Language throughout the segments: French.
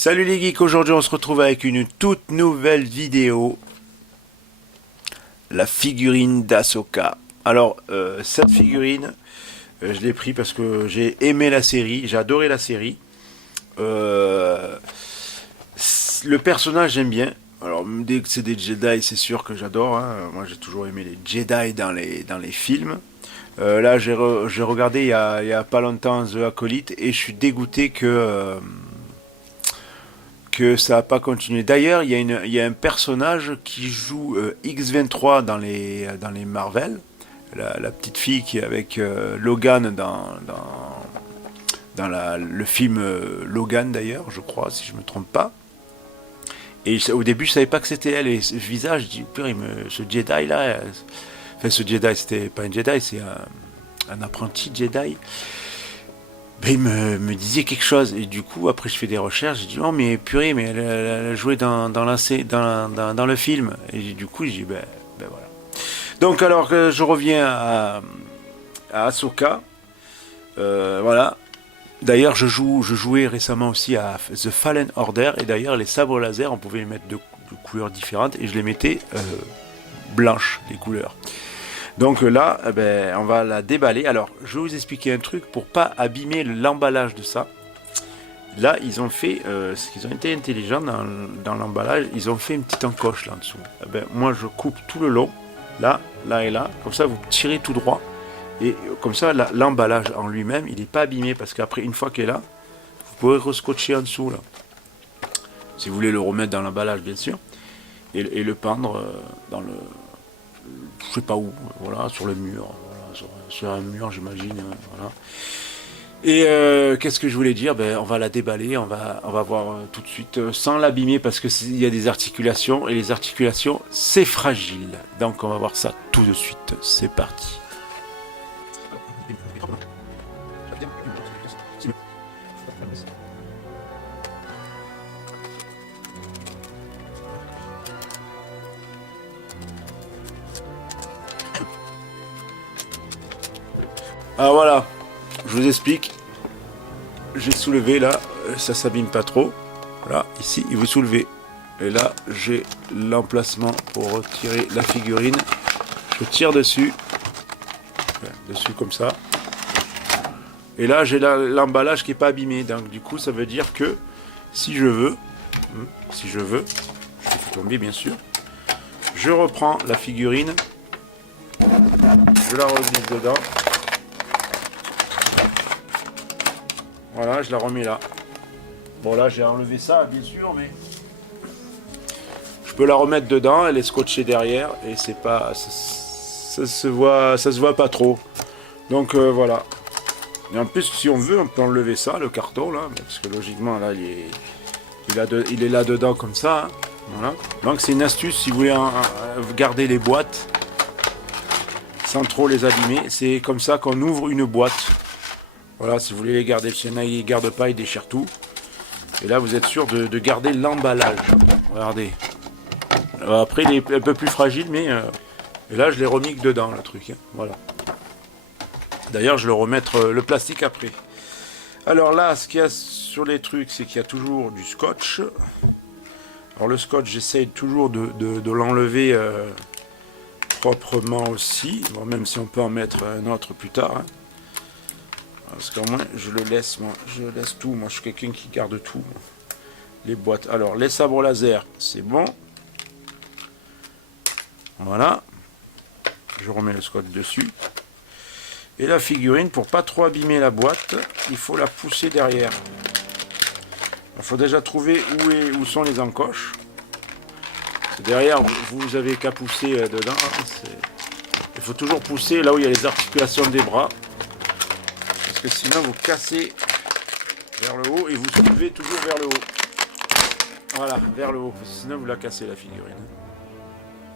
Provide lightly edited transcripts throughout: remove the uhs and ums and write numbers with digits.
Salut les geeks, aujourd'hui on se retrouve avec une toute nouvelle vidéo. La figurine d'Ahsoka. Alors cette figurine, je l'ai pris parce que j'ai aimé la série, j'ai adoré la série. Le personnage j'aime bien. Alors dès que c'est des Jedi c'est sûr que j'adore, hein. Moi j'ai toujours aimé les Jedi dans les films. Là j'ai regardé il y a pas longtemps The Acolyte et je suis dégoûté que ça n'a pas continué. D'ailleurs, il y a un personnage qui joue X-23 dans les Marvel, la petite fille qui est avec Logan dans le film Logan d'ailleurs, je crois, si je me trompe pas. Et au début, je savais pas que c'était elle, et ce visage, je dis, purée, ce Jedi là, enfin ce Jedi, c'était pas un Jedi, c'est un apprenti Jedi. Ben, il me disait quelque chose, et du coup après je fais des recherches, j'ai dit oh mais purée, mais elle a joué dans le film, et du coup j'ai dit ben voilà. Donc alors que je reviens à Ahsoka, voilà. D'ailleurs je jouais récemment aussi à The Fallen Order, et d'ailleurs les sabres laser on pouvait les mettre de couleurs différentes, et je les mettais blanches les couleurs. Donc là, eh ben, on va la déballer. Alors, je vais vous expliquer un truc pour pas abîmer l'emballage de ça. Là, ils ont fait, ce qu'ils ont été intelligents dans l'emballage, ils ont fait une petite encoche là en dessous. Eh ben, moi, je coupe tout le long, là, là et là. Comme ça, vous tirez tout droit. Et comme ça, l'emballage en lui-même, il n'est pas abîmé. Parce qu'après, une fois qu'il est là, vous pouvez rescotcher en dessous. Là. Si vous voulez le remettre dans l'emballage, bien sûr. Et le pendre dans le... je sais pas où, voilà, sur le mur, voilà, sur un mur j'imagine, voilà. Et qu'est-ce que je voulais dire? Ben, on va la déballer, on va voir tout de suite, sans l'abîmer, parce que il y a des articulations, et les articulations c'est fragile. Donc on va voir ça tout de suite, c'est parti. Ah voilà, je vous explique. J'ai soulevé là, ça s'abîme pas trop. Voilà, ici, il vous soulevez. Et là, j'ai l'emplacement pour retirer la figurine. Je tire dessus. Dessus comme ça. Et là, j'ai l'emballage qui n'est pas abîmé. Donc du coup, ça veut dire que si je veux, je fais tomber bien sûr, je reprends la figurine, je la reglisse dedans. Voilà, je la remets là. Bon là, j'ai enlevé ça, bien sûr, mais je peux la remettre dedans. Elle est scotchée derrière et c'est pas, ça se voit pas trop. Donc voilà. Et en plus, si on veut, on peut enlever ça, le carton là, parce que logiquement là, il est là dedans comme ça. Hein. Voilà. Donc c'est une astuce si vous voulez garder les boîtes sans trop les abîmer. C'est comme ça qu'on ouvre une boîte. Voilà, si vous voulez les garder, s'il y en a, ils ne gardent pas, ils déchirent tout. Et là, vous êtes sûr de garder l'emballage. Regardez. Alors, après, il est un peu plus fragile, mais... et là, je l'ai remis dedans, le truc. Hein. Voilà. D'ailleurs, je vais remettre le plastique après. Alors là, ce qu'il y a sur les trucs, c'est qu'il y a toujours du scotch. Alors le scotch, j'essaye toujours de l'enlever proprement aussi. Bon, même si on peut en mettre un autre plus tard. Hein. Parce qu'au moins, je le laisse, moi. Je laisse tout. Moi, je suis quelqu'un qui garde tout. Moi. Les boîtes. Alors, les sabres laser, c'est bon. Voilà. Je remets le scotch dessus. Et la figurine, pour pas trop abîmer la boîte, il faut la pousser derrière. Il faut déjà trouver où sont les encoches. Derrière, vous avez qu'à pousser dedans. Hein, il faut toujours pousser là où il y a les articulations des bras. Parce que sinon vous cassez vers le haut et vous soulevez toujours vers le haut. Voilà, vers le haut. Sinon vous la cassez la figurine.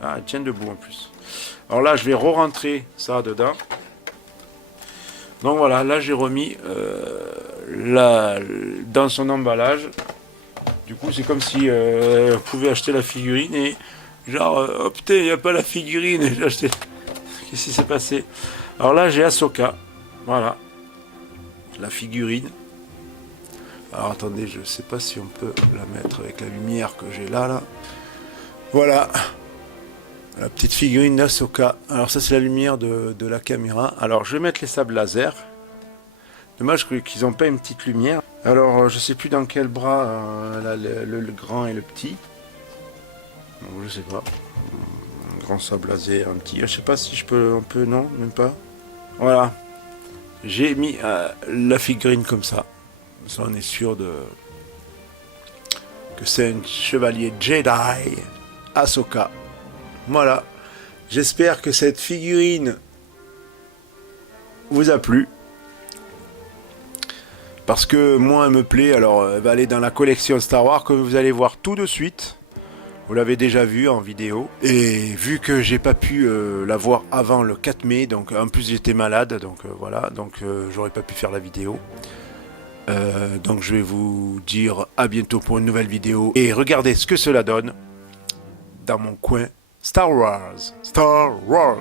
Ah, elle tient debout en plus. Alors là, je vais re-rentrer ça dedans. Donc voilà, là j'ai remis dans son emballage. Du coup, c'est comme si on pouvait acheter la figurine et genre, oh putain, il n'y a pas la figurine. Et j'ai acheté. Qu'est-ce qui s'est passé? Alors là, j'ai Ahsoka. Voilà. La figurine. Alors attendez, je sais pas si on peut la mettre avec la lumière que j'ai là. Voilà. La petite figurine d'Ahsoka. Alors ça c'est la lumière de la caméra. Alors je vais mettre les sabres laser. Dommage qu'ils n'ont pas une petite lumière. Alors je sais plus dans quel bras là, le grand et le petit. Donc, je sais pas. Un grand sabre laser, un petit. Je sais pas si je peux. On peut, non, même pas. Voilà. J'ai mis la figurine comme ça. Ça on est sûr que c'est un chevalier Jedi Ahsoka. Voilà. J'espère que cette figurine vous a plu. Parce que moi elle me plaît. Alors elle va aller dans la collection Star Wars que vous allez voir tout de suite. Vous l'avez déjà vu en vidéo. Et vu que j'ai pas pu la voir avant le 4 mai, donc en plus j'étais malade, donc voilà, donc j'aurais pas pu faire la vidéo. Donc je vais vous dire à bientôt pour une nouvelle vidéo. Et regardez ce que cela donne dans mon coin Star Wars. Star Wars.